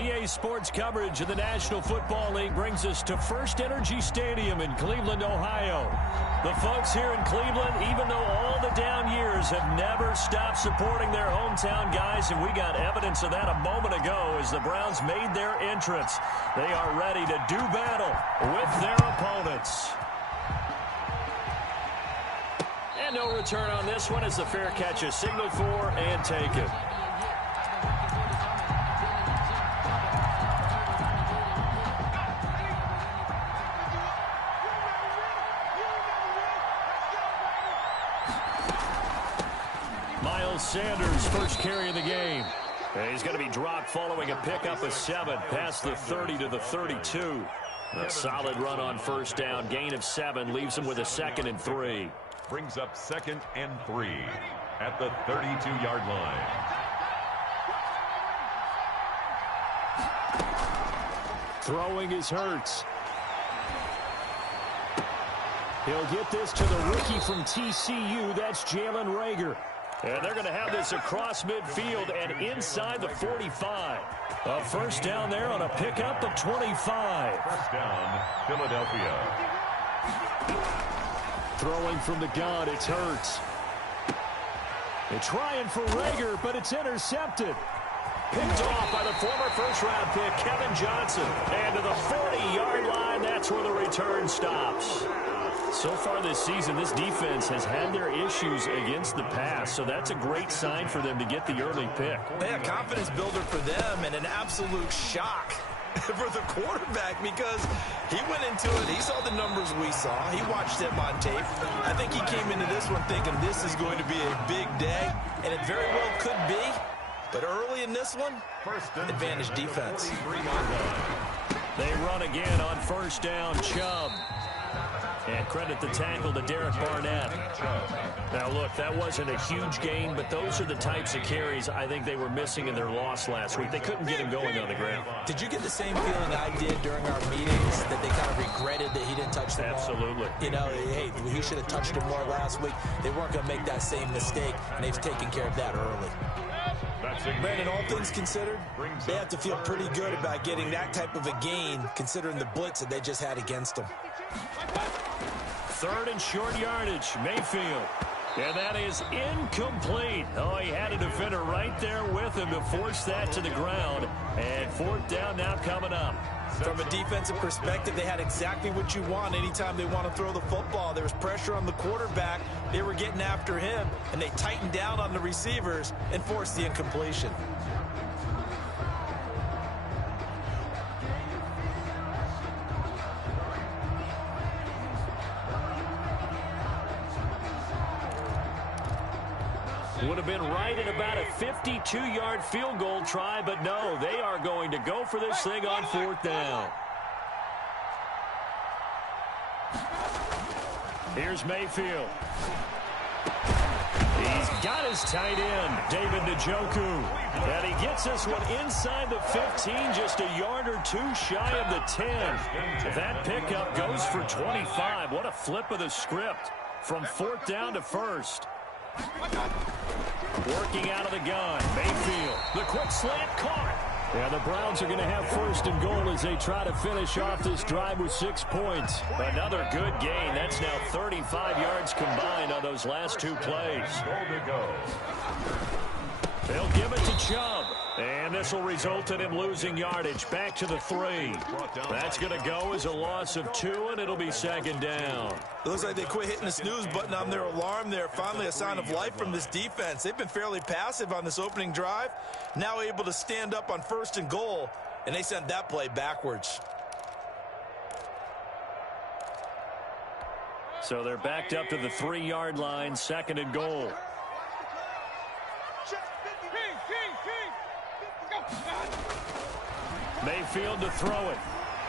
EA Sports coverage of the National Football League brings us to First Energy Stadium in Cleveland, Ohio. The folks here in Cleveland, even though all the down years, have never stopped supporting their hometown guys, and we got evidence of that a moment ago as the Browns made their entrance. They are ready to do battle with their opponents. And no return on this one as the fair catch is signaled for and taken. Sanders first carry of the game. And he's going to be dropped following a pickup of 7 past the 30 to the 32. A solid run on first down. Gain of 7 leaves him with a 2nd and 3. Brings up 2nd and 3 at the 32-yard line. Throwing is Hurts. He'll get this to the rookie from TCU. That's Jalen Reagor. And they're going to have this across midfield and inside the 45. A first down there on a pickup of 25. First down, Philadelphia. Throwing from the gun, it's Hurts. They're trying for Reagor, but it's intercepted. Picked off by the former first-round pick, Kevin Johnson. And to the 40-yard line, that's where the return stops. So far this season, this defense has had their issues against the pass, so that's a great sign for them to get the early pick. Yeah, confidence builder for them and an absolute shock for the quarterback because he went into it. He saw the numbers we saw. He watched them on tape. I think he came into this one thinking this is going to be a big day, and it very well could be. But early in this one, advantage defense. They run again on first down, Chubb. And credit the tackle to Derek Barnett. Now, look, that wasn't a huge gain, but those are the types of carries I think they were missing in their loss last week. They couldn't get him going on the ground. Did you get the same feeling I did during our meetings, that they kind of regretted that he didn't touch the ball? Absolutely. You know, hey, he should have touched it more last week. They weren't going to make that same mistake, and they've taken care of that early. Brandon, all things considered, they have to feel pretty good about getting that type of a gain, considering the blitz that they just had against them. 3rd and short yardage, Mayfield. And that is incomplete. Oh, he had a defender right there with him to force that to the ground. And 4th down now coming up. From a defensive perspective, they had exactly what you want anytime they want to throw the football. There was pressure on the quarterback. They were getting after him, and they tightened down on the receivers and forced the incompletion. Would have been right at about a 52-yard field goal try, but no, they are going to go for this thing on 4th down. Here's Mayfield. He's got his tight end, David Njoku. And he gets this one inside the 15, just a yard or 2 shy of the 10. That pickup goes for 25. What a flip of the script from 4th down to 1st. Working out of the gun, Mayfield. The quick slant caught. And the Browns are going to have 1st and goal as they try to finish off this drive with 6 points. Another good gain. That's now 35 yards combined on those last 2 plays. They'll give it to Chubb. And this will result in him losing yardage back to the 3. That's going to go as a loss of 2, and it'll be 2nd down. It looks like they quit hitting the snooze button on their alarm there. Finally a sign of life from this defense. They've been fairly passive on this opening drive. Now able to stand up on 1st and goal, and they sent that play backwards. So they're backed up to the 3-yard line, 2nd and goal. Mayfield to throw it.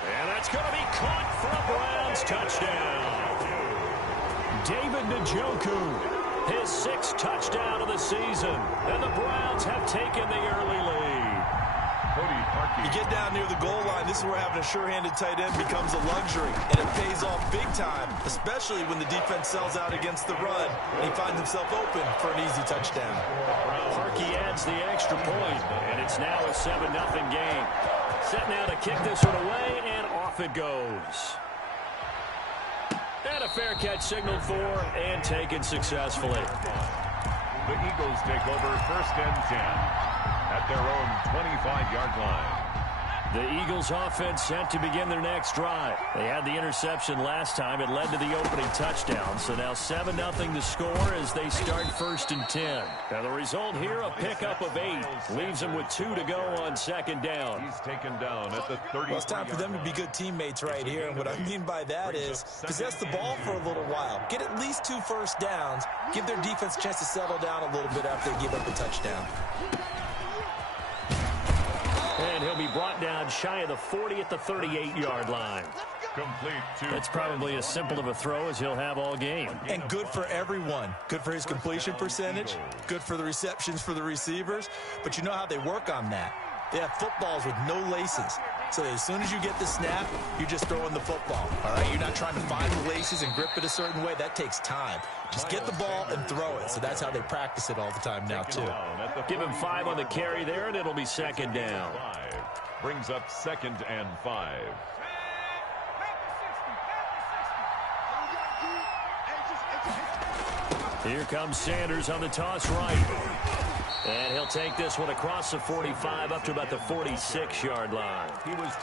And that's going to be caught for a Browns touchdown. David Njoku, his 6th touchdown of the season. And the Browns have taken the early lead. You get down near the goal line, this is where having a sure-handed tight end becomes a luxury. And it pays off big time, especially when the defense sells out against the run. And he finds himself open for an easy touchdown. Parkey adds the extra point, and it's now a 7-0 game. Set now to kick this one away, and off it goes. And a fair catch signaled for and taken successfully. The Eagles take over 1st and 10 at their own 25-yard line. The Eagles offense set to begin their next drive. They had the interception last time. It led to the opening touchdown. So now 7-0 to score as they start 1st and 10. Now the result here, a pickup of 8. Leaves them with 2 to go on 2nd down. He's taken down at the 30. Well, it's time for them to be good teammates right here. And what I mean by that is possess the ball for a little while. Get at least 2 first downs. Give their defense a chance to settle down a little bit after they give up a touchdown. And he'll be brought down shy of the 40 at the 38-yard line. Complete to That's probably as simple of a throw as he'll have all game. And good for everyone. Good for his completion percentage. Good for the receptions for the receivers. But you know how they work on that. They have footballs with no laces. So as soon as you get the snap, you're just throwing the football. All right, you're not trying to find the laces and grip it a certain way. That takes time. Just get the ball and throw it. So that's how they practice it all the time now, too. Give him 5 on the carry there, and it'll be 2nd down. Brings up 2nd and 5. Here comes Sanders on the toss right. And he'll take this one across the 45 up to about the 46-yard line.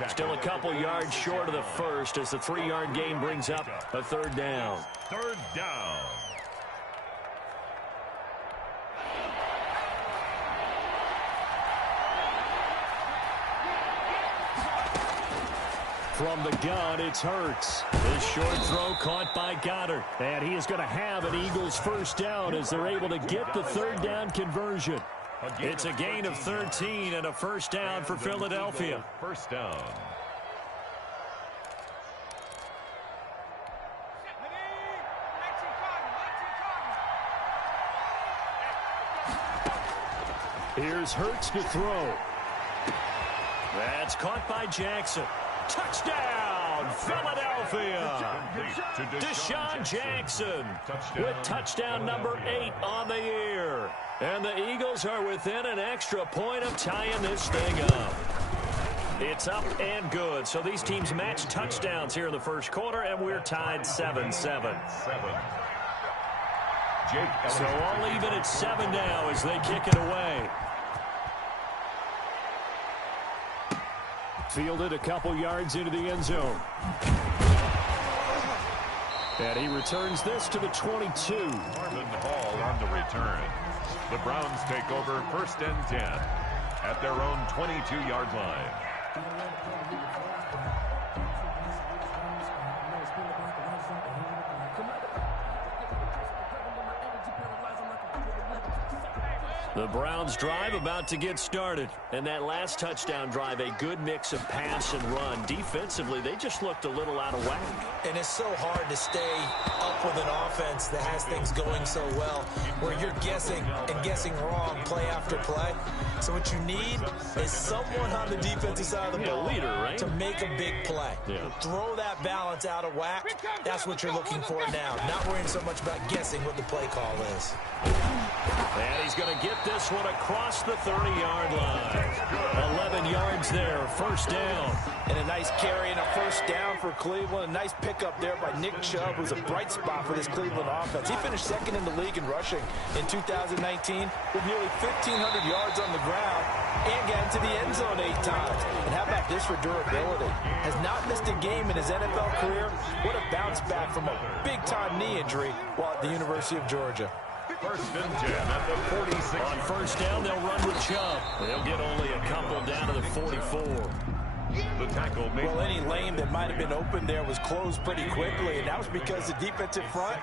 Still a couple yards short of the first as the 3-yard gain brings up a 3rd down. 3rd down. From the gun, it's Hurts. This short throw caught by Goddard. And he is going to have an Eagles 1st down as they're able to get the 3rd down conversion. It's a gain of 13 and a 1st down for Philadelphia. 1st down. Here's Hurts to throw. That's caught by Jackson. Touchdown, Philadelphia! Deshaun Jackson with touchdown number 8 on the year. And the Eagles are within an extra point of tying this thing up. It's up and good. So these teams match touchdowns here in the 1st quarter, and we're tied 7-7. So all even at 7 now as they kick it away. Fielded a couple yards into the end zone. And he returns this to the 22. Marvin Hall on the return. The Browns take over 1st and 10 at their own 22-yard line. The Browns drive about to get started. And that last touchdown drive, a good mix of pass and run. Defensively, they just looked a little out of whack. And it's so hard to stay up with an offense that has things going so well, where you're guessing and guessing wrong play after play. So what you need is someone on the defensive side of the ball to make a big play. Throw that balance out of whack. That's what you're looking for now. Not worrying so much about guessing what the play call is. And he's going to get this one across the 30-yard line. 11 yards there, 1st down. And a nice carry and a 1st down for Cleveland. A nice pickup there by Nick Chubb, who's a bright spot for this Cleveland offense. He finished 2nd in the league in rushing in 2019 with nearly 1,500 yards on the ground and got into the end zone 8 times. And how about this for durability? Has not missed a game in his NFL career. What a bounce back from a big-time knee injury while at the University of Georgia. 1st and 10 at the 46. On 1st down, they'll run with Chubb. They'll get only a couple down to the 44. The tackle made. Well, any lane that might have been open there was closed pretty quickly, and that was because the defensive front,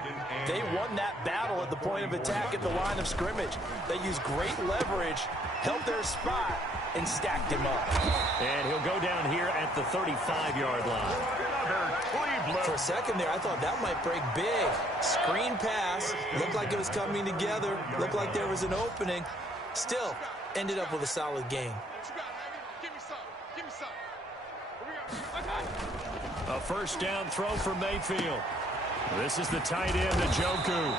they won that battle at the point of attack at the line of scrimmage. They used great leverage, held their spot, and stacked him up. And he'll go down here at the 35-yard line. For a second there, I thought that might break big. Screen pass, looked like it was coming together, looked like there was an opening. Still, ended up with a solid gain. A 1st down throw for Mayfield. This is the tight end, Njoku.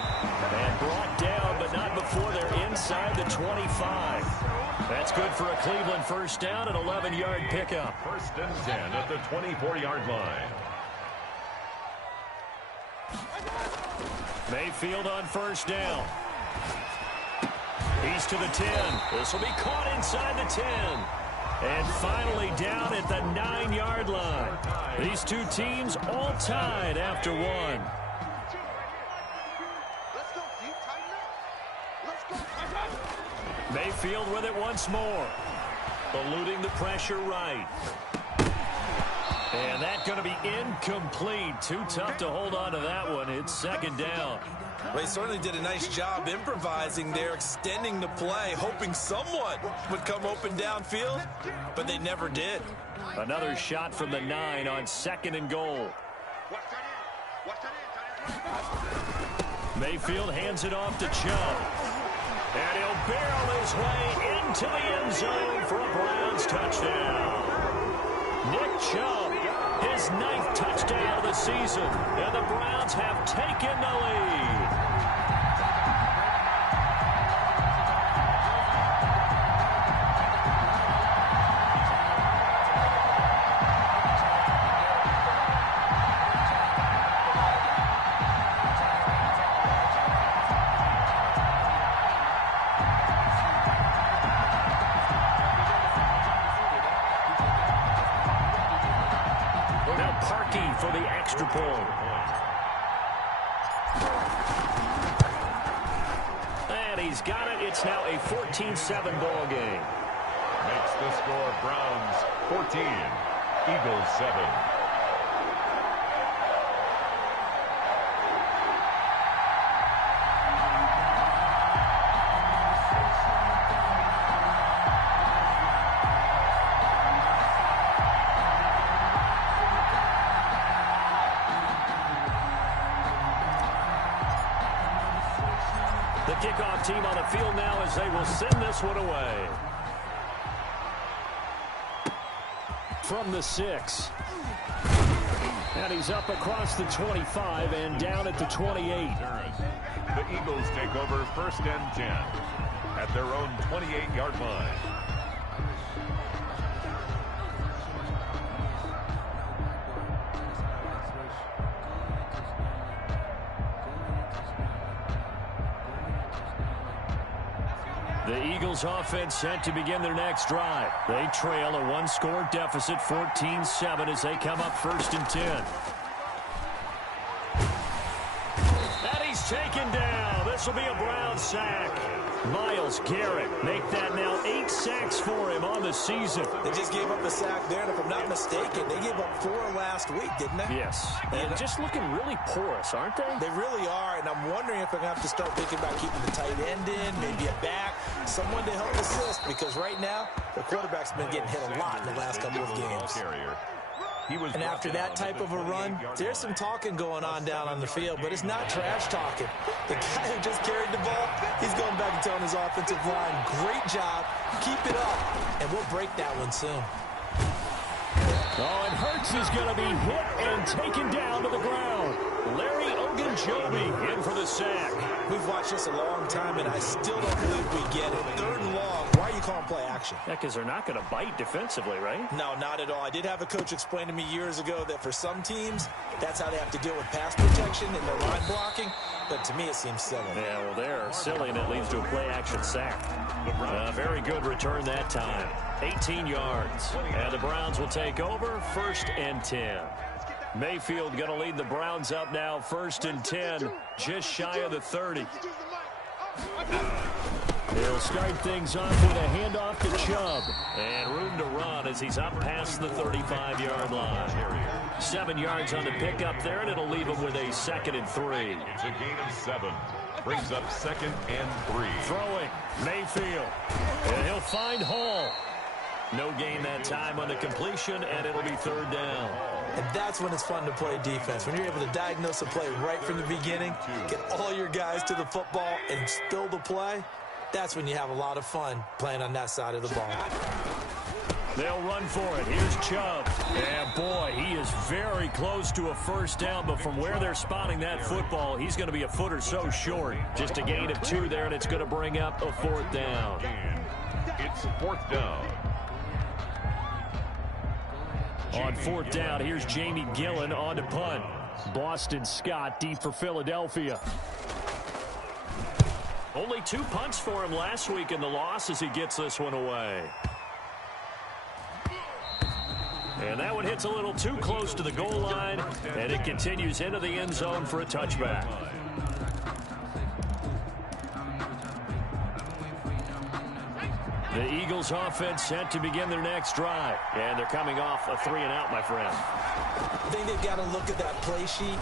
And brought down, but not before they're inside the 25. That's good for a Cleveland first down, an 11-yard pickup. First and 10 at the 24-yard line. Mayfield on first down. He's to the 10. This will be caught inside the 10. And finally down at the 9-yard line. These two teams all tied after one. Mayfield with it once more. Eluding the pressure right. And that's going to be incomplete. Too tough to hold on to that one. It's second down. Well, he certainly did a nice job improvising there, extending the play, hoping someone would come open downfield, but they never did. Another shot from the 9 on second and goal. Mayfield hands it off to Chubb. And he'll barrel his way into the end zone for a Browns touchdown. Nick Chubb, his 9th touchdown of the season, and the Browns have taken the lead. For the extra point. And he's got it. It's now a 14-7 ball game. Makes the score Browns 14, Eagles 7. Kickoff team on the field now as they will send this one away. From the 6. And he's up across the 25 and down at the 28. The Eagles take over first and 10 at their own 28-yard line. The Eagles offense set to begin their next drive. They trail a one-score deficit, 14-7, as they come up first and 10. And he's taken down. This will be a Brown sack. Myles Garrett make that now 8 sacks for him on the season. They just gave up a sack there, and if I'm not mistaken, they gave up 4 last week, didn't they? Yes. And just looking really porous, aren't they? They really are, and I'm wondering if they're going to have to start thinking about keeping the tight end in, maybe a back, someone to help assist, because right now, the quarterback's been getting hit a lot in the last couple of games. And after that type of a run, there's some talking going on down on the field, but it's not trash talking. The guy who just carried the ball, he's going back and telling his offensive line, great job, keep it up, and we'll break that one soon. Oh, and Hurts is going to be hit and taken down to the ground. Larry Ogunjobi in for the sack. We've watched this a long time, and I still don't believe we get it. 3rd and long. Why are you calling play action? Yeah, because they're not going to bite defensively, right? No, not at all. I did have a coach explain to me years ago that for some teams, that's how they have to deal with pass protection and their line blocking. But to me, it seems silly. Yeah, well, they're silly, and it leads to a play-action sack. Very good return that time. 18 yards. And the Browns will take over first and 10. Mayfield going to lead the Browns up now first and 10, just shy of the 30. He'll start things off with a handoff to Chubb. And room to run as he's up past the 35-yard line. 7 yards on the pickup there, and it'll leave him with a 2nd and 3. It's a gain of 7. Brings up 2nd and 3. Throwing, Mayfield. And he'll find Hall. No gain that time on the completion, and it'll be 3rd down. And that's when it's fun to play defense. When you're able to diagnose a play right from the beginning, get all your guys to the football, and spill the play, that's when you have a lot of fun playing on that side of the ball. They'll run for it. Here's Chubb. And, boy, he is very close to a first down, but from where they're spotting that football, he's going to be a foot or so short. Just a gain of 2 there, and it's going to bring up a 4th down. It's 4th down. On 4th down, here's Jamie Gillen on to punt. Boston Scott deep for Philadelphia. Only 2 punts for him last week in the loss as he gets this one away. And that one hits a little too close to the goal line, and it continues into the end zone for a touchback. The Eagles offense set to begin their next drive. And they're coming off a 3-and-out, my friend. I think they've got to look at that play sheet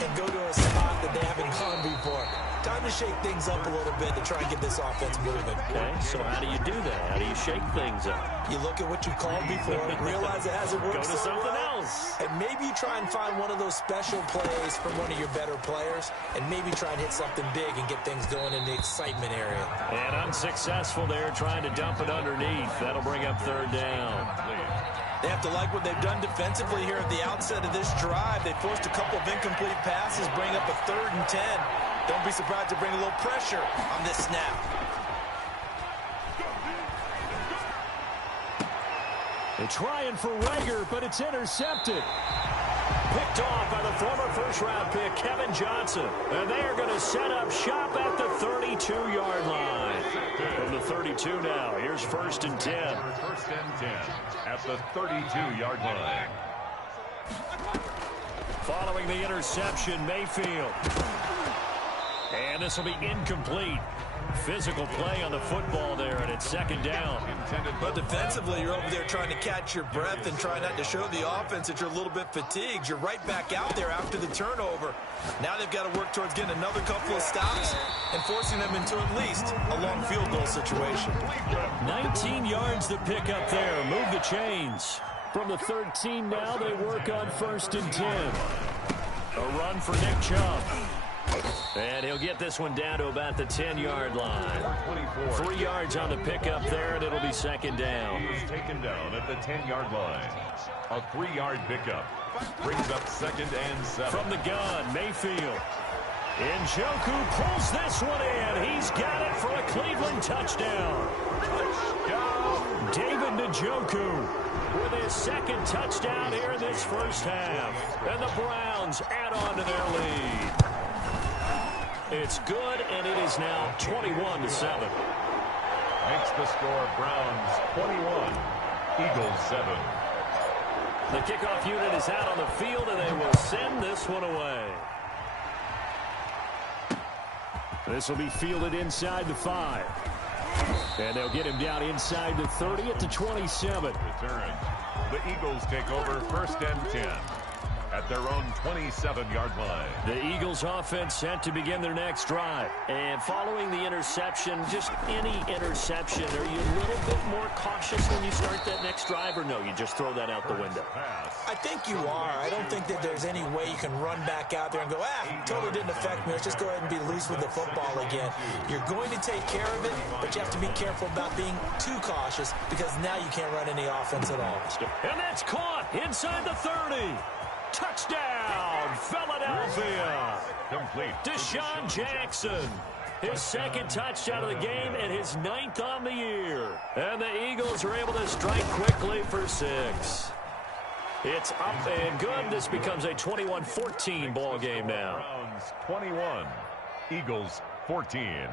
and go to a spot that they haven't gone before. Time to shake things up a little bit to try and get this offense moving. Okay, so how do you do that? How do you shake things up? You look at what you called before, realize it hasn't worked. Go to something else. And maybe you try and find one of those special plays from one of your better players, and maybe try and hit something big and get things going in the excitement area. And unsuccessful there, trying to dump it underneath. That'll bring up 3rd down. They have to like what they've done defensively here at the outset of this drive. They forced a couple of incomplete passes, bring up a 3rd and 10. Don't be surprised to bring a little pressure on this snap. They're trying for Reagor, but it's intercepted. Picked off by the former first-round pick, Kevin Johnson. And they are going to set up shop at the 32-yard line. From the 32 now, here's 1st and 10. 1st and 10 at the 32-yard line. Following the interception, Mayfield. And this will be incomplete. Physical play on the football there, and it's 2nd down. But defensively, you're over there trying to catch your breath and try not to show the offense that you're a little bit fatigued. You're right back out there after the turnover. Now they've got to work towards getting another couple of stops and forcing them into at least a long field goal situation. 19 yards to pick up there. Move the chains. From the 13 now, they work on 1st and 10. A run for Nick Chubb. And he'll get this one down to about the 10-yard line. 3 yards on the pickup there, and it'll be 2nd down. He's taken down at the 10-yard line. A 3-yard pickup brings up 2nd and 7. From the gun, Mayfield. Njoku pulls this one in. He's got it for a Cleveland touchdown. David Njoku with his 2nd touchdown here in this first half. And the Browns add on to their lead. It's good, and it is now 21-7. Makes the score Browns 21, Eagles 7. The kickoff unit is out on the field, and they will send this one away. This will be fielded inside the 5. And they'll get him down inside the 30 at the 27. Return. The Eagles take over 1st and 10. At their own 27-yard line. The Eagles offense set to begin their next drive. And following the interception, just any interception, are you a little bit more cautious when you start that next drive, or no, you just throw that out the window? I think you are. I don't think that there's any way you can run back out there and go, totally didn't affect me. Let's just go ahead and be loose with the football again. You're going to take care of it, but you have to be careful about being too cautious because now you can't run any offense at all. And that's caught inside the 30. Touchdown, Philadelphia. Complete. Deshaun Jackson. His 2nd touchdown of the game and his 9th on the year. And the Eagles are able to strike quickly for 6. It's up and good. This becomes a 21-14 ball game now. Browns 21, Eagles 14.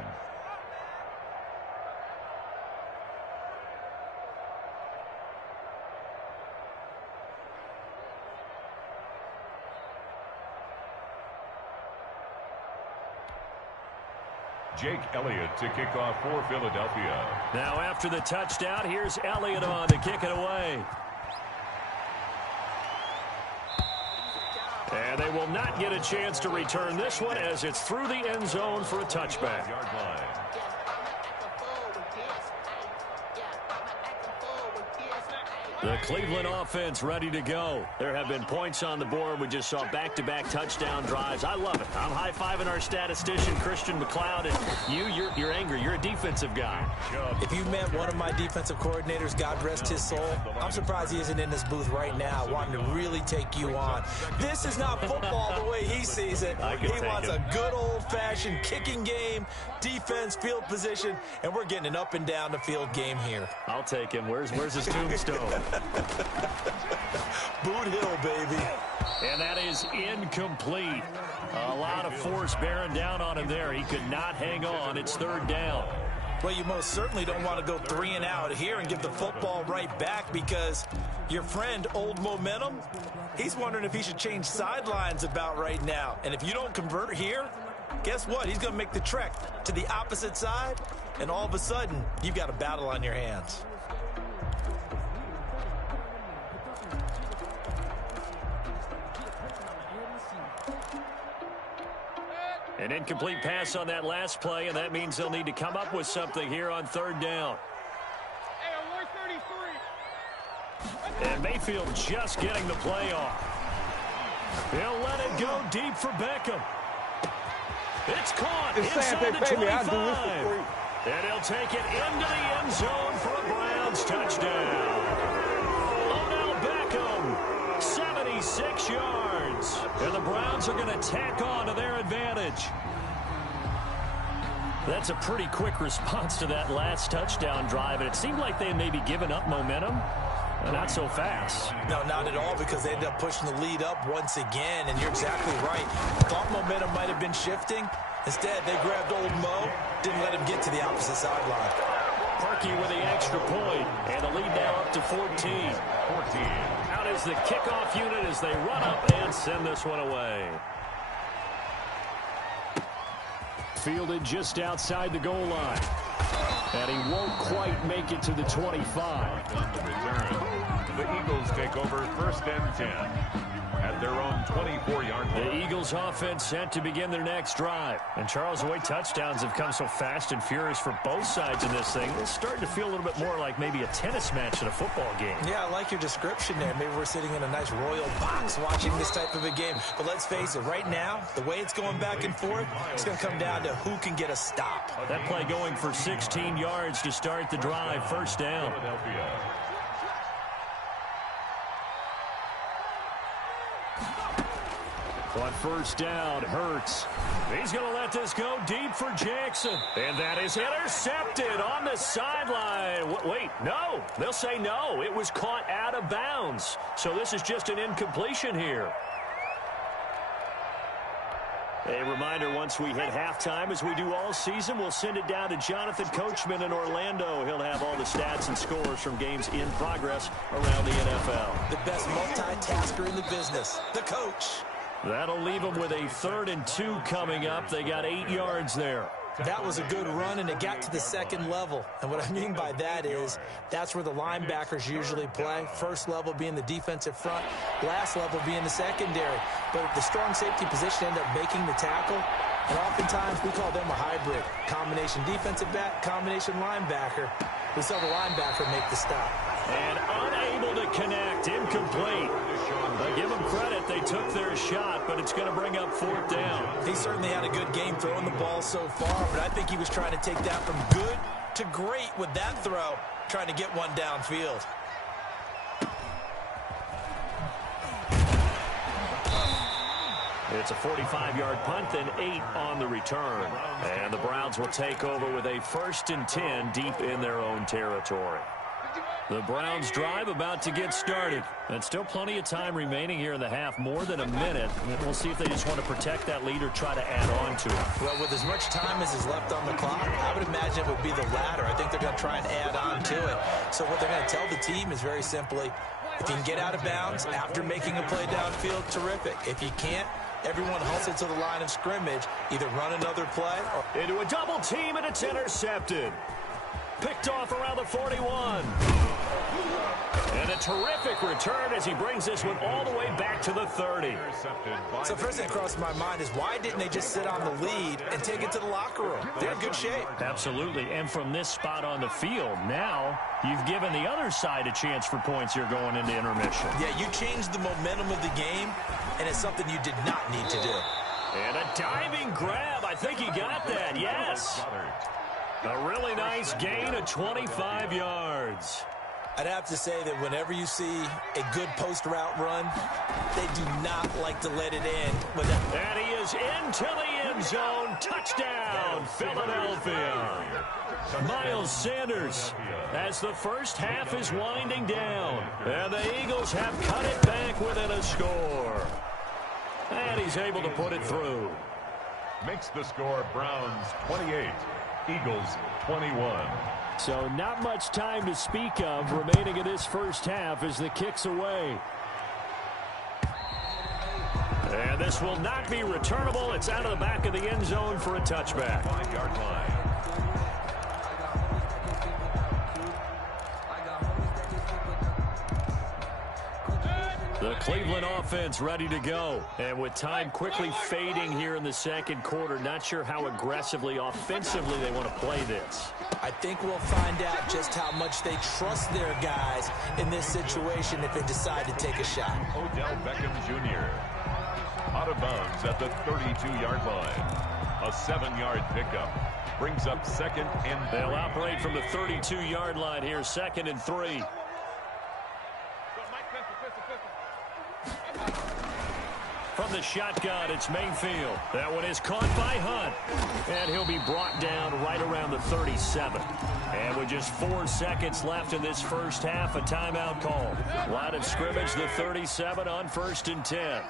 Jake Elliott to kick off for Philadelphia. Now after the touchdown, here's Elliott on to kick it away. And they will not get a chance to return this one as it's through the end zone for a touchback. Yard line. The Cleveland offense ready to go. There have been points on the board. We just saw back-to-back touchdown drives. I love it. I'm high-fiving our statistician, Christian McLeod, and you're angry. You're a defensive guy. If you met one of my defensive coordinators, God rest his soul, I'm surprised he isn't in this booth right now wanting to really take you on. This is not football the way he sees it. He wants a good old-fashioned kicking game, defense, field position, and we're getting an up-and-down the field game here. I'll take him. Where's his tombstone? Boot Hill, baby. And that is incomplete. A lot of force bearing down on him there. He could not hang on. It's third down. Well, you most certainly don't want to go 3 and out here and give the football right back because your friend, Old Momentum, he's wondering if he should change sidelines about right now. And if you don't convert here, guess what? He's going to make the trek to the opposite side, and all of a sudden, you've got a battle on your hands. An incomplete pass on that last play, and that means they'll need to come up with something here on third down. And Mayfield just getting the play off. He'll let it go deep for Beckham. It's caught inside the 25. And he'll take it into the end zone for a Browns touchdown. Odell Beckham, 76 yards. And the Browns are going to tack on to their advantage. That's a pretty quick response to that last touchdown drive, and it seemed like they had maybe given up momentum. Not so fast. No, not at all, because they ended up pushing the lead up once again, and you're exactly right. Thought momentum might have been shifting. Instead, they grabbed Old Mo, didn't let him get to the opposite sideline. Parkey with the extra point, and the lead now up to 14. Out is the kickoff unit as they run up and send this one away. Fielded just outside the goal line. And he won't quite make it to the 25. On the return, the Eagles take over first and 10 at their own 24-yard line. The Eagles offense set to begin their next drive. And Charles, the way touchdowns have come so fast and furious for both sides in this thing, it's starting to feel a little bit more like maybe a tennis match in a football game. Yeah, I like your description there. Maybe we're sitting in a nice royal box watching this type of a game. But let's face it, right now, the way it's going back and forth, it's going to come down to who can get a stop. That play going for 16 yards to start the drive. First down. Philadelphia. On first down, Hurts. He's going to let this go deep for Jackson. And that is intercepted on the sideline. Wait, no. They'll say no. It was caught out of bounds. So this is just an incompletion here. A reminder, once we hit halftime, as we do all season, we'll send it down to Jonathan Coachman in Orlando. He'll have all the stats and scores from games in progress around the NFL. The best multitasker in the business, the coach. That'll leave them with a 3rd and 2 coming up. They got 8 yards there. That was a good run, and it got to the second level. And what I mean by that is that's where the linebackers usually play. First level being the defensive front, last level being the secondary. But the strong safety position ended up making the tackle. And oftentimes we call them a hybrid. Combination defensive back, combination linebacker. We saw the linebacker make the stop. And unable to connect, incomplete. But give them credit, they took their shot, but it's going to bring up 4th down. He certainly had a good game throwing the ball so far, but I think he was trying to take that from good to great with that throw, trying to get one downfield. It's a 45-yard punt, then 8 on the return. And the Browns will take over with a 1st and 10 deep in their own territory. The Browns drive about to get started. And still plenty of time remaining here in the half, more than a minute. And we'll see if they just want to protect that lead or try to add on to it. Well, with as much time as is left on the clock, I would imagine it would be the latter. I think they're going to try and add on to it. So what they're going to tell the team is very simply, if you can get out of bounds after making a play downfield, terrific. If you can't, everyone hustle to the line of scrimmage, either run another play or... Into a double team, and it's intercepted. Picked off around the 41. And And a terrific return as he brings this one all the way back to the 30. So first thing that crossed my mind is why didn't they just sit on the lead and take it to the locker room? They're in good shape. Absolutely. And from this spot on the field, now you've given the other side a chance for points here going into intermission. Yeah, you changed the momentum of the game, and it's something you did not need to do. And a diving grab. I think he got that, yes. A really nice gain of 25 yards. I'd have to say that whenever you see a good post route run, they do not like to let it end. And he is into the end zone. Touchdown, Philadelphia. Miles Sanders as the first half is winding down. And the Eagles have cut it back within a score. And he's able to put it through. Makes the score Browns 28, Eagles 21. So not much time to speak of remaining in this first half as the kick's away. And this will not be returnable. It's out of the back of the end zone for a touchback. 5-yard line. The Cleveland offense ready to go. And with time quickly fading here in the second quarter, not sure how aggressively, offensively they want to play this. I think we'll find out just how much they trust their guys in this situation if they decide to take a shot. Odell Beckham Jr. out of bounds at the 32-yard line. A 7-yard pickup brings up second and 3. They'll operate from the 32-yard line here, 2nd and 3. From the shotgun, it's Mayfield. That one is caught by Hunt. And he'll be brought down right around the 37. And with just 4 seconds left in this first half, a timeout call. Line of scrimmage, the 37 on 1st and 10.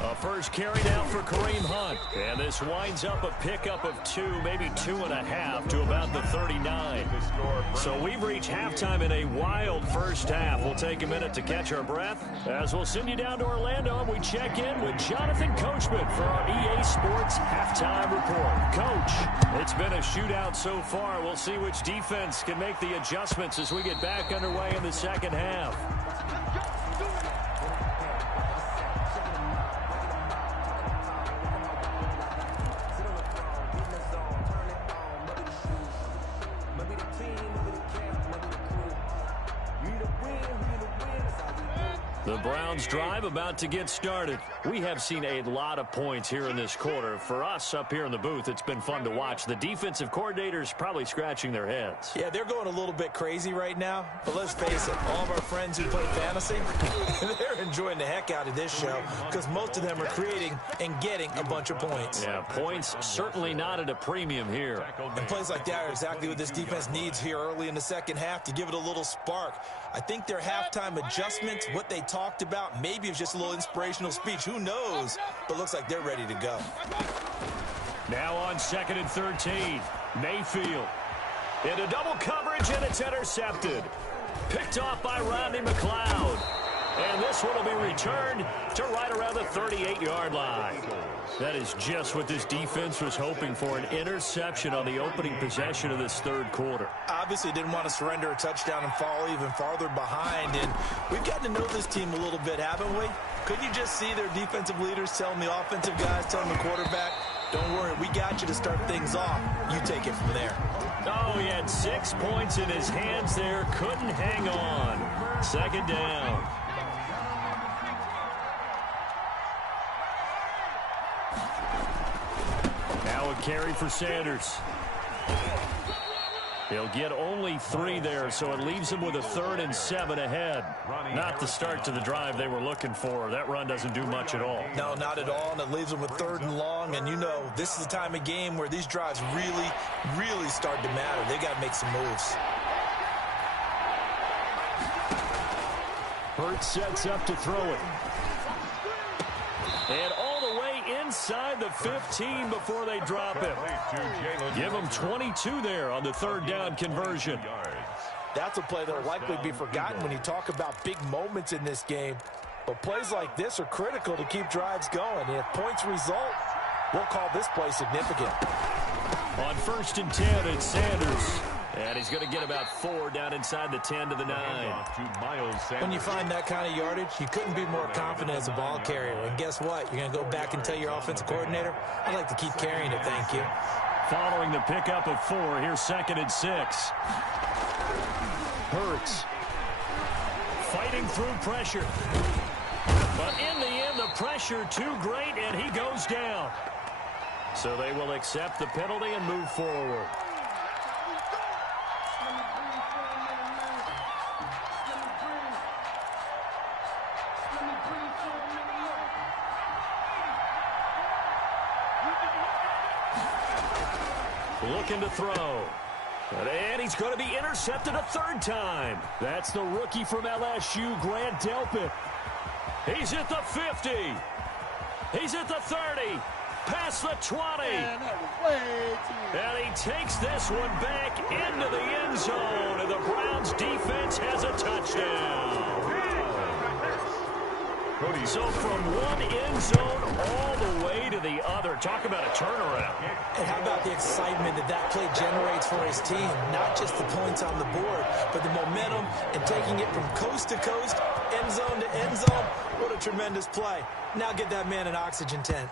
A first carry down for Kareem Hunt. And this winds up a pickup of 2, maybe 2.5 to about the 39. So we've reached halftime in a wild first half. We'll take a minute to catch our breath as we'll send you down to Orlando and we check in with Jonathan Coachman for our EA Sports Halftime Report. Coach, it's been a shootout so far. We'll see which defense can make the adjustments as we get back underway in the second half. The Browns drive about to get started. We have seen a lot of points here in this quarter. For us up here in the booth, it's been fun to watch. The defensive coordinators probably scratching their heads. Yeah, they're going a little bit crazy right now. But let's face it, all of our friends who play fantasy, they're enjoying the heck out of this show because most of them are creating and getting a bunch of points. Yeah, points certainly not at a premium here. And plays like that are exactly what this defense needs here early in the second half to give it a little spark. I think their halftime adjustments, what they talked about, maybe it's just a little inspirational speech. Who knows? But looks like they're ready to go. Now on 2nd and 13, Mayfield. Into double coverage, and it's intercepted. Picked off by Rodney McLeod. And this one will be returned to right around the 38-yard line. That is just what this defense was hoping for, an interception on the opening possession of this third quarter. Obviously didn't want to surrender a touchdown and fall even farther behind. And we've gotten to know this team a little bit, haven't we? Couldn't you just see their defensive leaders telling the offensive guys, telling the quarterback, don't worry, we got you to start things off. You take it from there. Oh, he had 6 points in his hands there. Couldn't hang on. 2nd down. Now a carry for Sanders. He'll get only 3 there, so it leaves him with a 3rd and 7 ahead. Not the start to the drive they were looking for. That run doesn't do much at all. No, not at all, and it leaves them with 3rd and long. And you know, this is the time of game where these drives really, really start to matter. They got to make some moves. Hurts sets up to throw it. And all the way inside the 15 before they drop it. Give them 22 there on the 3rd down conversion. That's a play that will likely be forgotten when you talk about big moments in this game. But plays like this are critical to keep drives going. And if points result, We'll call this play significant. On 1st and 10, it's Sanders. And he's going to get about 4 down inside the 10 to the 9. When you find that kind of yardage, you couldn't be more confident as a ball carrier. And guess what? You're going to go back and tell your offensive coordinator, I'd like to keep carrying it, thank you. Following the pickup of 4, here's 2nd and 6. Hurts. Fighting through pressure. But in the end, the pressure too great, and he goes down. So they will accept the penalty and move forward. Looking to throw. And he's going to be intercepted a 3rd time. That's the rookie from LSU, Grant Delpit. He's at the 50. He's at the 30. Past the 20. And he takes this one back into the end zone. And the Browns defense has a touchdown. So from one end zone all the way to the other. Talk about a turnaround. And how about the excitement that play generates for his team? Not just the points on the board, but the momentum and taking it from coast to coast, end zone to end zone. What a tremendous play. Now get that man an oxygen tent.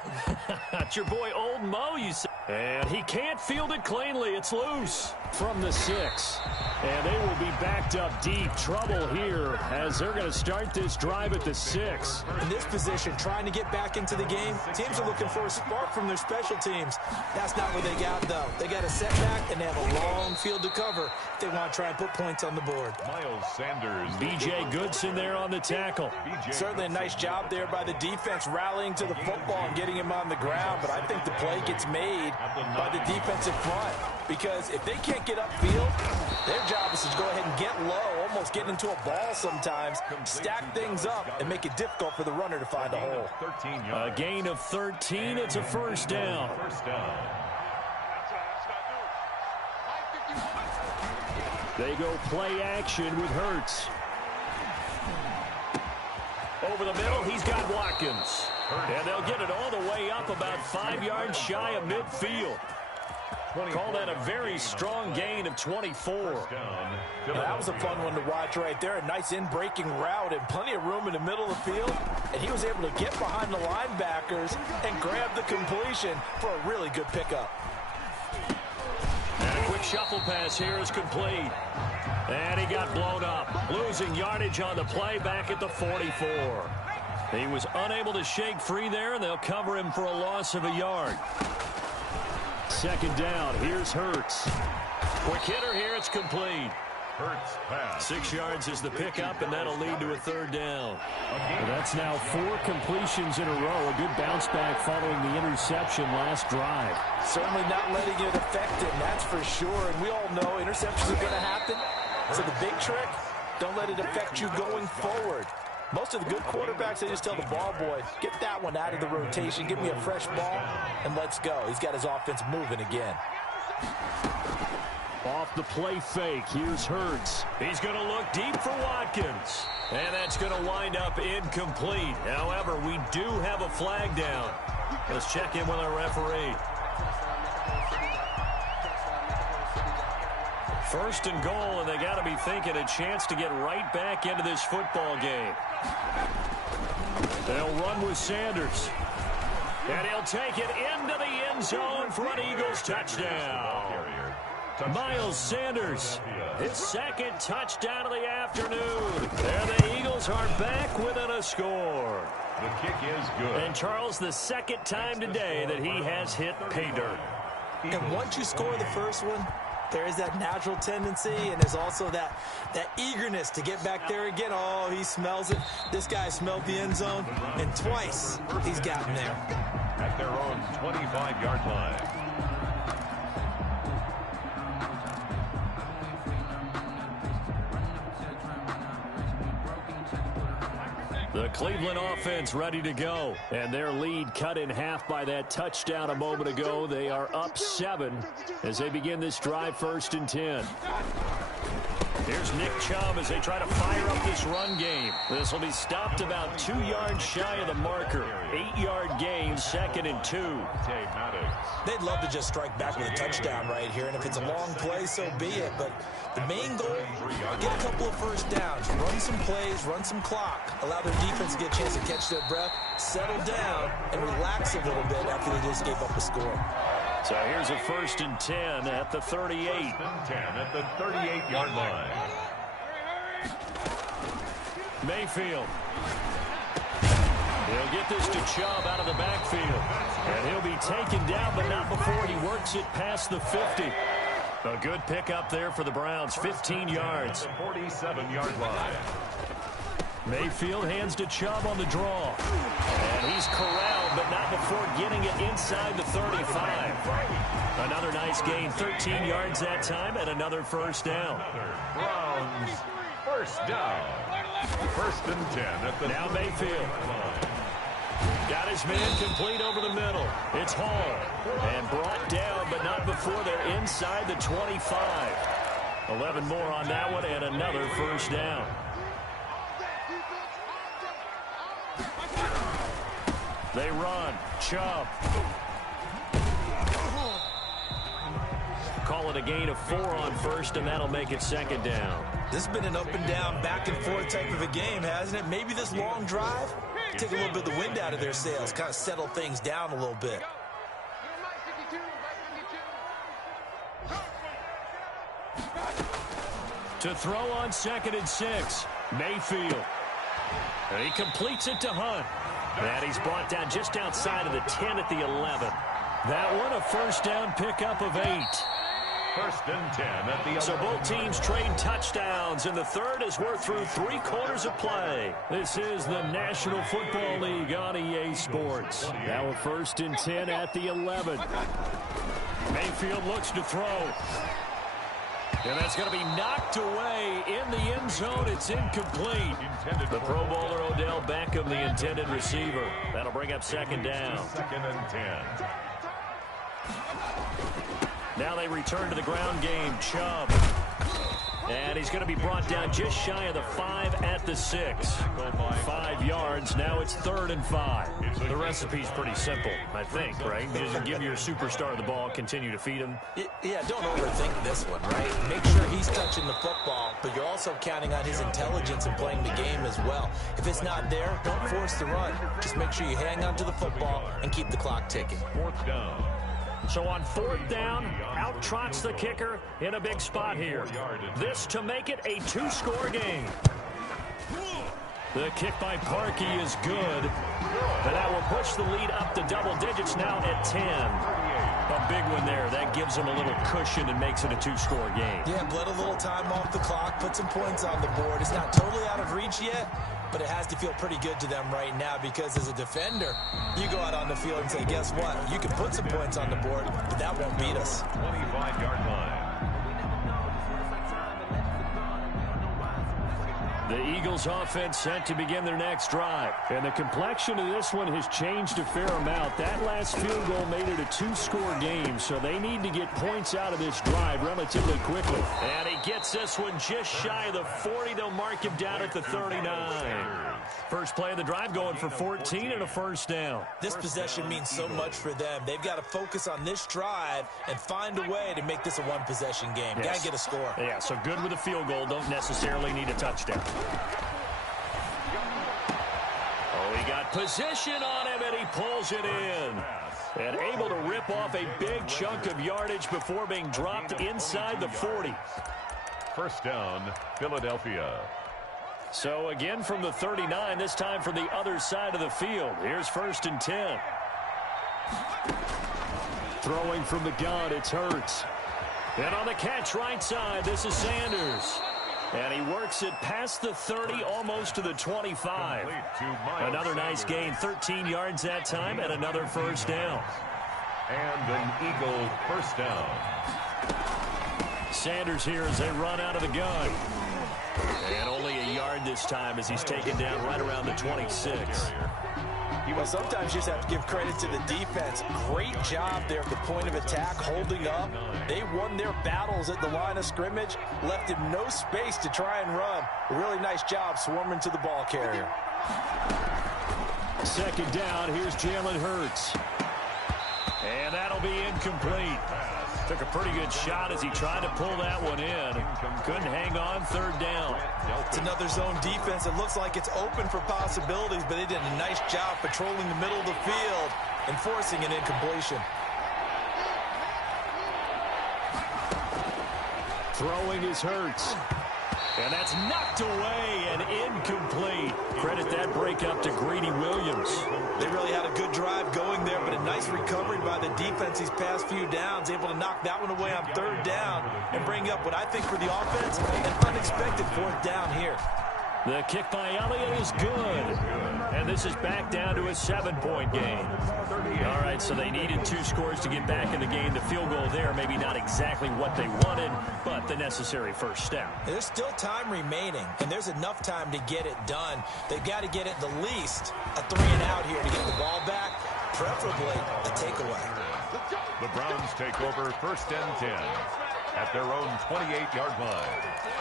It's your boy Old Mo, you say. And he can't field it cleanly. It's loose from the 6. And they will be backed up deep. Trouble here as they're going to start this drive at the 6. In this position, trying to get back into the game, teams are looking for a spark from their special teams. That's not what they got, though. They got a setback, and they have a long field to cover if they want to try and put points on the board. Miles Sanders. B.J. Goodson there on the tackle. Certainly a nice job there by the defense rallying to the football and getting him on the ground, but I think the play gets made by the defensive front because if they can't get upfield, their job is to go ahead and get low, almost get into a ball sometimes, stack things up, and make it difficult for the runner to find a hole. A gain of 13. It's a 1st down. They go play action with Hurts. Over the middle, he's got Watkins. And they'll get it all the way up about 5 yards shy of midfield. Call that a very strong gain of 24. Yeah, that was a fun one to watch right there. A nice in-breaking route and plenty of room in the middle of the field. And he was able to get behind the linebackers and grab the completion for a really good pickup. And a quick shuffle pass here is complete. And he got blown up, losing yardage on the play back at the 44. He was unable to shake free there, and they'll cover him for a loss of a yard. 2nd down, here's Hurts. Quick hitter here, it's complete. Hurts pass. 6 yards is the pickup, and that'll lead to a 3rd down. And that's now 4 completions in a row. A good bounce back following the interception last drive. Certainly not letting it affect him, that's for sure. And we all know interceptions are going to happen. So the big trick, don't let it affect you going forward. Most of the good quarterbacks, they just tell the ball boy, get that one out of the rotation, give me a fresh ball, and let's go. He's got his offense moving again. Off the play fake, here's Hurts. He's going to look deep for Watkins. And that's going to wind up incomplete. However, we do have a flag down. Let's check in with our referee. 1st and goal, and they got to be thinking a chance to get right back into this football game. They'll run with Sanders. And he'll take it into the end zone for an Eagles touchdown. Miles Sanders, his 2nd touchdown of the afternoon. And the Eagles are back within a score. The kick is good. And Charles, the 2nd time today that he has hit pay dirt. And once you score the first one, there is that natural tendency, and there's also that eagerness to get back there again. Oh, he smells it. This guy smelled the end zone, and twice he's gotten there. At their own 25-yard line. The Cleveland offense ready to go. And their lead cut in half by that touchdown a moment ago. They are up 7 as they begin this drive 1st and 10. Here's Nick Chubb as they try to fire up this run game. This will be stopped about 2 yards shy of the marker. 8-yard gain, 2nd and 2. They'd love to just strike back with a touchdown right here, and if it's a long play, so be it. But the main goal, get a couple of first downs, run some plays, run some clock, allow their defense to get a chance to catch their breath, settle down, and relax a little bit after they just gave up a score. So here's a 1st and 10 at the 38. 1st and 10 at the 38-yard line. Mayfield. He'll get this to Chubb out of the backfield. And he'll be taken down, but not before he works it past the 50. A good pickup there for the Browns, 15 yards. 47-yard line. Mayfield hands to Chubb on the draw. And he's corralled, but not before getting it inside the 35. Another nice gain, 13 yards that time, and another first down. Browns, first down. 1st and 10 at the now Mayfield. Got his man complete over the middle. It's Hall. And brought down, but not before they're inside the 25. 11 more on that one, and another first down. They run. Chubb. Call it a gain of 4 on first, and that'll make it 2nd down. This has been an up-and-down, back-and-forth type of a game, hasn't it? Maybe this long drive, take a little bit of the wind out of their sails, kind of settle things down a little bit. To throw on 2nd and 6. Mayfield. And he completes it to Hunt. And he's brought down just outside of the 10 at the 11. That one a first down pickup of 8. 1st and 10 at the 11. So both teams trade touchdowns, and the third as we're through 3 quarters of play. This is the National Football League on EA Sports. Now a 1st and 10 at the 11. Mayfield looks to throw. And that's going to be knocked away in the end zone. It's incomplete. The Pro Bowler Odell Beckham, the intended receiver. That'll bring up 2nd down. 2nd and 10. Now they return to the ground game. Chubb. And he's going to be brought down just shy of the 5 at the 6. 5 yards. Now it's 3rd and 5. The recipe's pretty simple, I think, right? Just give your superstar the ball, continue to feed him. Yeah, don't overthink this one, right? Make sure he's touching the football, but you're also counting on his intelligence in playing the game as well. If it's not there, don't force the run. Just make sure you hang on to the football and keep the clock ticking. 4th down. So on 4th down, out trots the kicker in a big spot here. This to make it a 2-score game. The kick by Parkey is good. And that will push the lead up to double digits now at 10. A big one there. That gives them a little cushion and makes it a 2-score game. Yeah, bled a little time off the clock, put some points on the board. It's not totally out of reach yet, but it has to feel pretty good to them right now because as a defender, you go out on the field and say, guess what? You can put some points on the board, but that won't beat us. 25-yard line. The Eagles offense set to begin their next drive. And the complexion of this one has changed a fair amount. That last field goal made it a 2-score game, so they need to get points out of this drive relatively quickly. And he gets this one just shy of the 40. They'll mark him down at the 39. First play of the drive going for 14 and a first down. This possession means so much for them. They've got to focus on this drive and find a way to make this a one-possession game. Yes. Got to get a score. Yeah, so good with a field goal. Don't necessarily need a touchdown. Oh, he got position on him, and he pulls it in. And able to rip off a big chunk of yardage before being dropped inside the 40. First down, Philadelphia. So again from the 39, this time from the other side of the field. Here's 1st and 10. Throwing from the gun, it's Hurts. And on the catch right side, this is Sanders. And he works it past the 30, almost to the 25. Another nice gain, 13 yards that time, and another first down. And an Eagle first down. Sanders here as they run out of the gun. And only a yard this time as he's taken down right around the 26. Well, sometimes you just have to give credit to the defense. Great job there at the point of attack, holding up. They won their battles at the line of scrimmage, left him no space to try and run. A really nice job swarming to the ball carrier. Second down, here's Jalen Hurts. And that'll be incomplete. Took a pretty good shot as he tried to pull that one in. Couldn't hang on, third down. It's another zone defense. It looks like it's open for possibilities, but they did a nice job patrolling the middle of the field and forcing an incompletion. Throwing is Hurts. And that's knocked away and incomplete. Credit that break up to Greedy Williams. They really had a good drive going there, but a nice recovery by the defense these past few downs. Able to knock that one away on third down and bring up what I think for the offense, an unexpected fourth down here. The kick by Elliott is good. And this is back down to a 7-point game. All right, so they needed 2 scores to get back in the game. The field goal there, maybe not exactly what they wanted, but the necessary first step. There's still time remaining, and there's enough time to get it done. They've got to get at the least a 3-and-out here to get the ball back, preferably a takeaway. The Browns take over 1st and 10 at their own 28-yard line.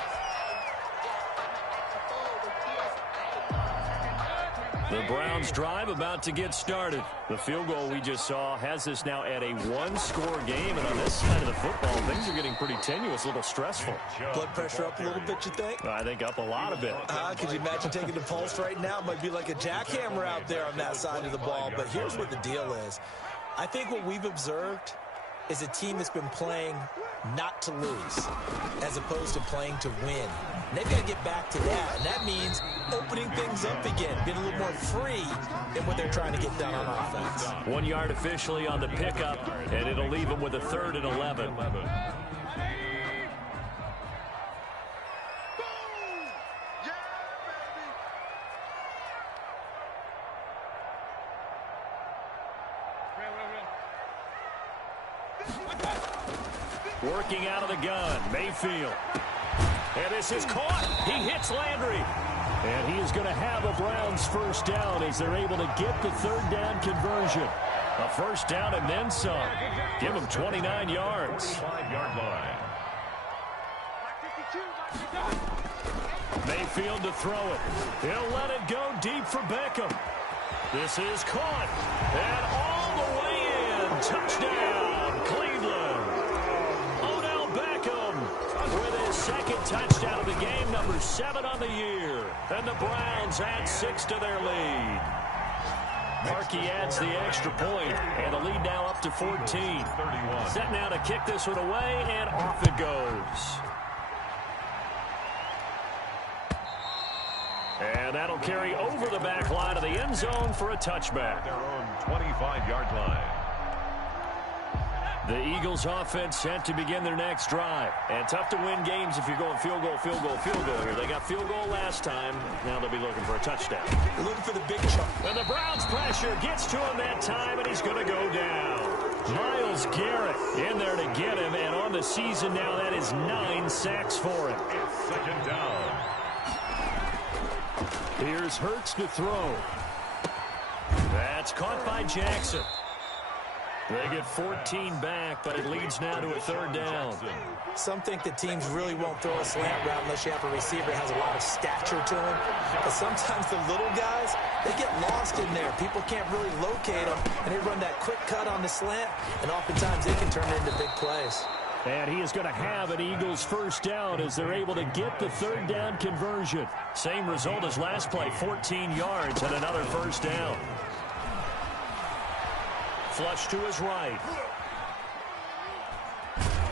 The Browns drive about to get started. The field goal we just saw has us now at a 1-score game. And on this side of the football, things are getting pretty tenuous, a little stressful. Blood pressure up a little bit, you think? I think up a lot of it. Could you imagine taking the pulse right now? It might be like a jackhammer out there on that side of the ball. But here's what the deal is. I think what we've observed is a team that's been playing not to lose as opposed to playing to win. And they've got to get back to that, and that means opening things up again, getting a little more free in what they're trying to get done on offense. 1 yard officially on the pickup, and it'll leave them with a 3rd and 11. Working out of the gun, Mayfield. And this is caught. He hits Landry. And he is going to have a Browns first down as they're able to get the 3rd down conversion. A first down and then some. Give him 29 yards. 5-yard line. Mayfield to throw it. He'll let it go deep for Beckham. This is caught. And all the way in. Touchdown, Cleveland. Odell Beckham with his 2nd touchdown of the game, number 7 on the year. And the Browns add 6 to their lead. Markey adds the extra point, and the lead now up to 14. Set now to kick this one away, and off it goes. And that'll carry over the back line of the end zone for a touchback. Their own 25-yard line. The Eagles offense set to begin their next drive. And tough to win games if you're going field goal, field goal, field goal here. They got field goal last time. Now they'll be looking for a touchdown. Looking for the big chunk. And the Browns pressure gets to him that time, and he's going to go down. Myles Garrett in there to get him, and on the season now, that is 9 sacks for him. It's 2nd down. Here's Hurts to throw. That's caught by Jackson. They get 14 back, but it leads now to a 3rd down. Some think that teams really won't throw a slant route unless you have a receiver that has a lot of stature to him. But sometimes the little guys, they get lost in there. People can't really locate them, and they run that quick cut on the slant, and oftentimes they can turn it into big plays. And he is going to have an Eagles first down as they're able to get the 3rd down conversion. Same result as last play, 14 yards and another first down. Flush to his right.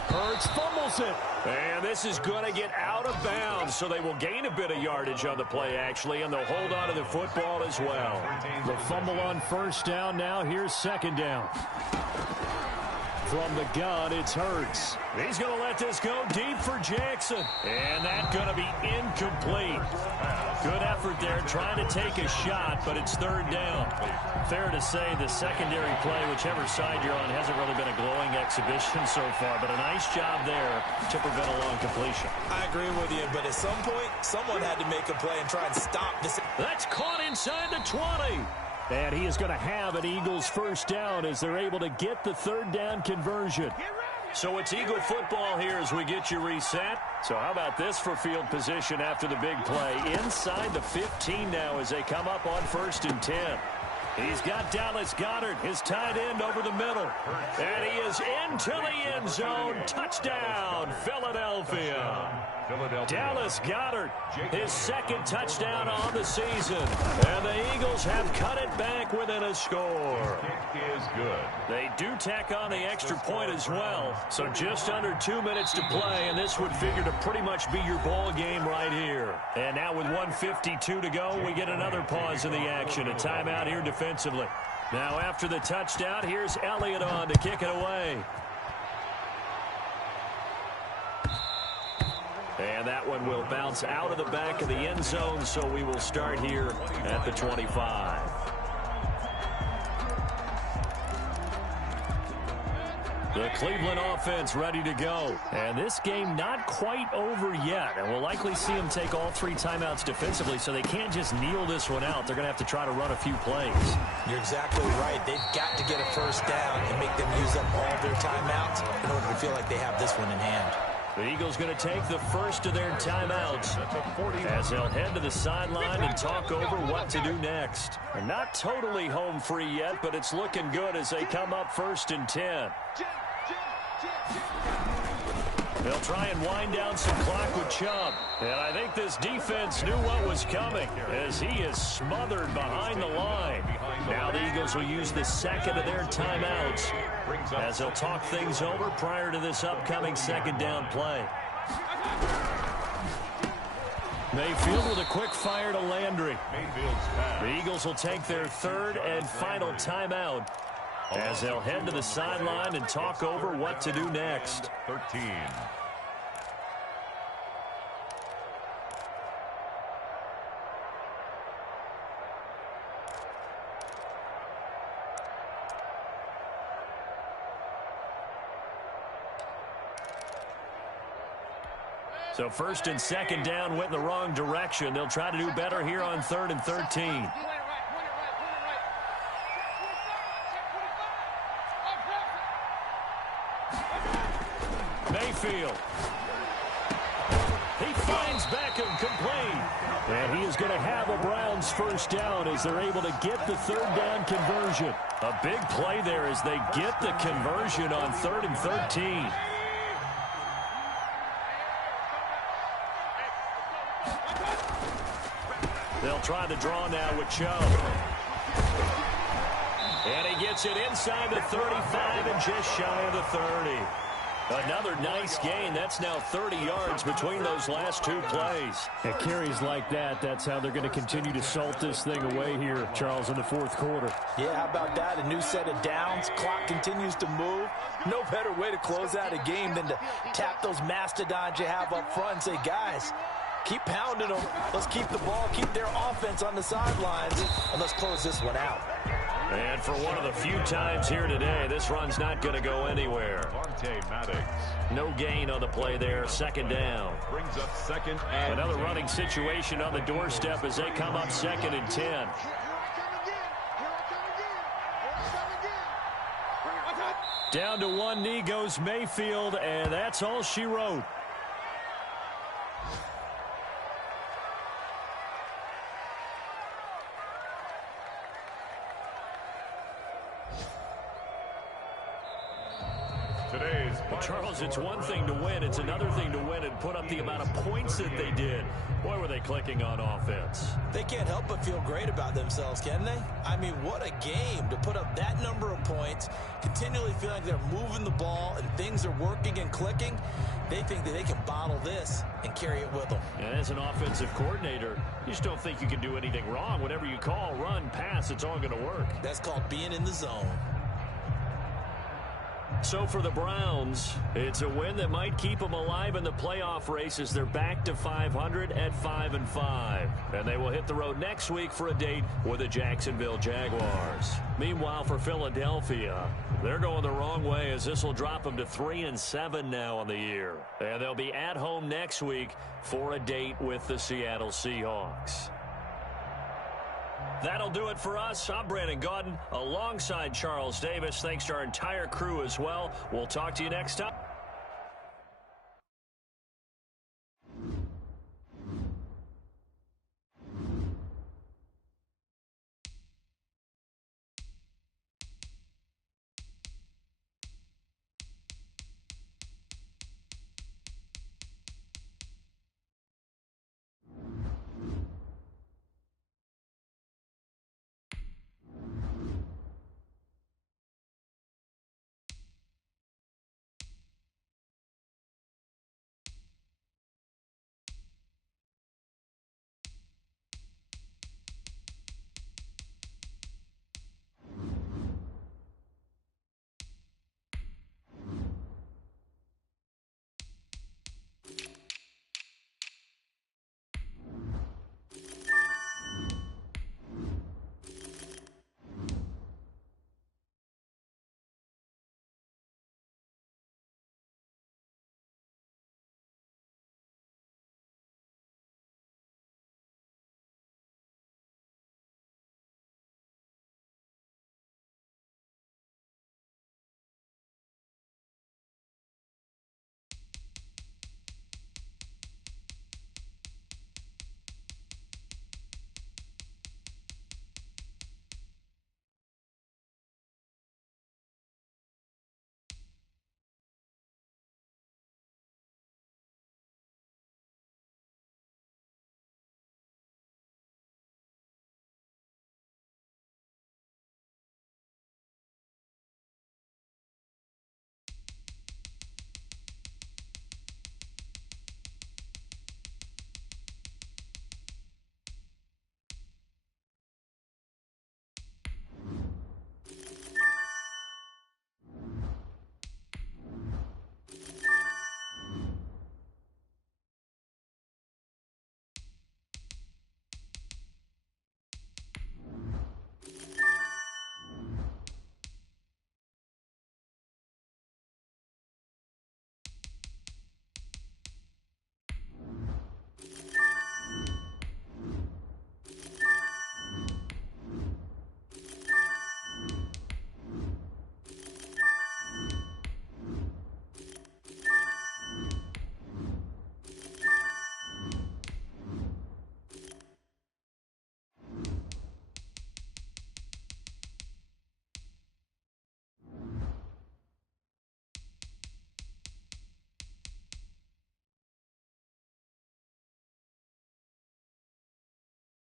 Hurts fumbles it. And this is going to get out of bounds, so they will gain a bit of yardage on the play, actually, and they'll hold on to the football as well. The fumble on first down now. Here's 2nd down. From the gun, it's Hurts. He's going to let this go deep for Jackson. And that's going to be incomplete. Good effort there, trying to take a shot, but it's 3rd down. Fair to say the secondary play, whichever side you're on, hasn't really been a glowing exhibition so far, but a nice job there to prevent a long completion. I agree with you, but at some point, someone had to make a play and try and stop this. That's caught inside the 20. And he is going to have an Eagles first down as they're able to get the third down conversion. So it's Eagle football here as we get you reset. So how about this for field position after the big play? Inside the 15 now as they come up on 1st and 10. He's got Dallas Goedert, his tight end, over the middle. And he is into the end zone. Touchdown, Philadelphia. Dallas Goedert, his 2nd touchdown on the season. And the Eagles have cut it back within a score. Kick is good. They do tack on the extra point as well. So just under 2 minutes to play, and this would figure to pretty much be your ball game right here. And now with 1:52 to go, we get another pause in the action. A timeout here defensively. Now after the touchdown, here's Elliott on to kick it away. And that one will bounce out of the back of the end zone, so we will start here at the 25. The Cleveland offense ready to go. And this game not quite over yet. And we'll likely see them take all 3 timeouts defensively, so they can't just kneel this one out. They're going to have to try to run a few plays. You're exactly right. They've got to get a first down and make them use up all their timeouts in order to feel like they have this one in hand. The Eagles going to take the first of their timeouts as they'll head to the sideline and talk over what to do next. They're not totally home free yet, but it's looking good as they come up 1st and 10. They'll try and wind down some clock with Chubb. And I think this defense knew what was coming as he is smothered behind the line. Now the Eagles will use the 2nd of their timeouts as they'll talk things over prior to this upcoming 2nd down play. Mayfield with a quick fire to Landry. The Eagles will take their 3rd and final timeout as they'll head to the sideline and talk over what to do next. 13. So 1st and 2nd down went in the wrong direction. They'll try to do better here on 3rd and 13. Mayfield. He finds Beckham complete. And he is going to have a Browns first down as they're able to get the 3rd down conversion. A big play there as they get the conversion on 3rd and 13. They'll try the draw now with Chubb. And he gets it inside the 35 and just shy of the 30. Another nice gain. That's now 30 yards between those last 2 plays. At carries like that, that's how they're going to continue to salt this thing away here, Charles, in the 4th quarter. Yeah, how about that? A new set of downs. Clock continues to move. No better way to close out a game than to tap those mastodons you have up front and say, guys, keep pounding them. Let's keep the ball, keep their offense on the sidelines, and let's close this one out. And for one of the few times here today, this run's not going to go anywhere. No gain on the play there. 2nd down. Brings up 2nd and another running situation on the doorstep as they come up 2nd and 10. Down to one knee goes Mayfield, and that's all she wrote. Charles, it's one thing to win. It's another thing to win and put up the amount of points that they did. Boy, were they clicking on offense. They can't help but feel great about themselves, can they? I mean, what a game to put up that number of points, continually feel like they're moving the ball and things are working and clicking. They think that they can bottle this and carry it with them. And as an offensive coordinator, you just don't think you can do anything wrong. Whatever you call, run, pass, it's all going to work. That's called being in the zone. So for the Browns, it's a win that might keep them alive in the playoff race as they're back to 500 at 5-5. And they will hit the road next week for a date with the Jacksonville Jaguars. Meanwhile, for Philadelphia, they're going the wrong way as this will drop them to 3-7 now on the year. And they'll be at home next week for a date with the Seattle Seahawks. That'll do it for us. I'm Brandon Gaudin alongside Charles Davis. Thanks to our entire crew as well. We'll talk to you next time.